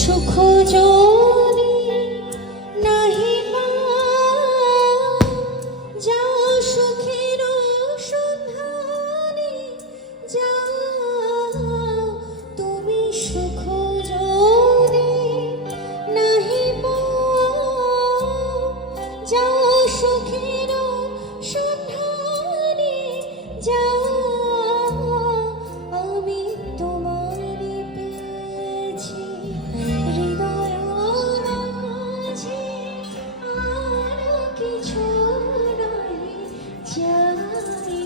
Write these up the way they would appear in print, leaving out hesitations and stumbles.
সুখ যদি নাহি পাও, যাও সুখের সন্ধানে যাও। তুমি সুখ যদি নাহি পাও, যাও সুখের সন্ধানে যাও। আমি তোমারে পেয়েছি হৃদয় মাঝে, আর কিছু নাই চাই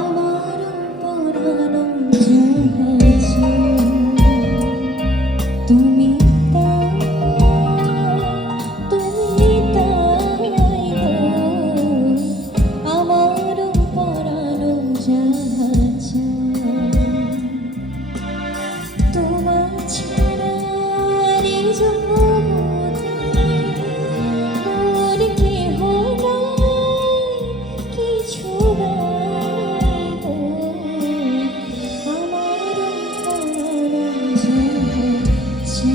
আমার পরাণ জাহাজে। তুমি তুমি তাই আমার পরাণ জাহাজে। তোমার ছাড়া রে জগতে মোর কেহ নাই, কিছু নাই গো আমার পরাণ জাহাজে।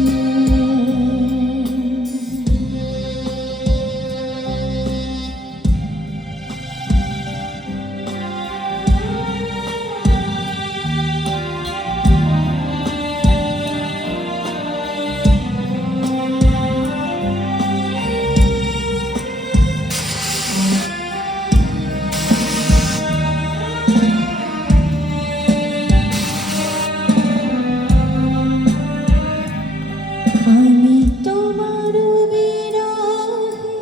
আমি তোমার বিরহে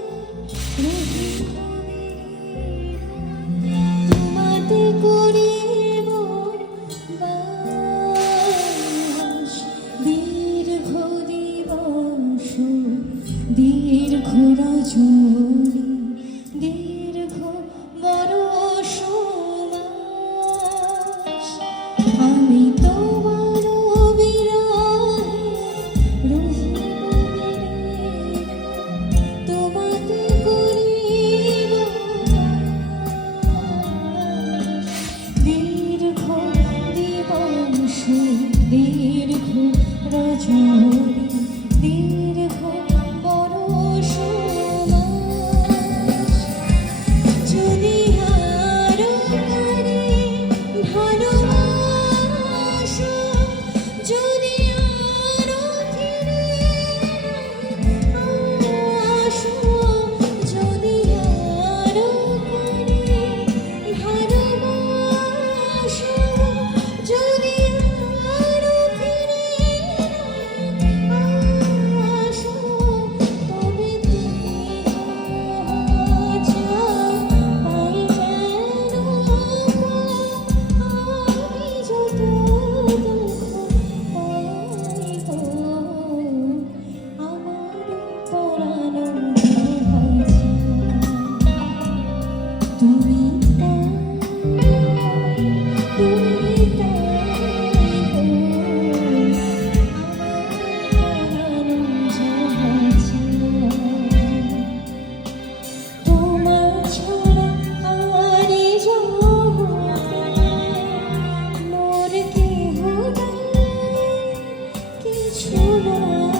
তোমাতে করিব বাস, দীর্ঘ দিবস দীর্ঘ রজনী দীর্ঘ বরষ মাস। আমি তোমার বিরহে তোমাতে করিব দীর্ঘ দিবস দীর্ঘ রজনী দীর্ঘ বরষ মাস। যদি আরো করে ভালোবাসো, যদি আরো ফিরে আসো, যদি আরো করে ভালোবাসো, যদি আরো ফিরে আসো, তবে তুমি চাই কেন আমি যত দুঃখ পাইব আমার পরাণ জাহাজে। তুমি তুমি তাই আমার পরাণ জাহাজে। তোমার ছাড়া আর এই জগতে মোর কেহ নাই, কিছু নাই।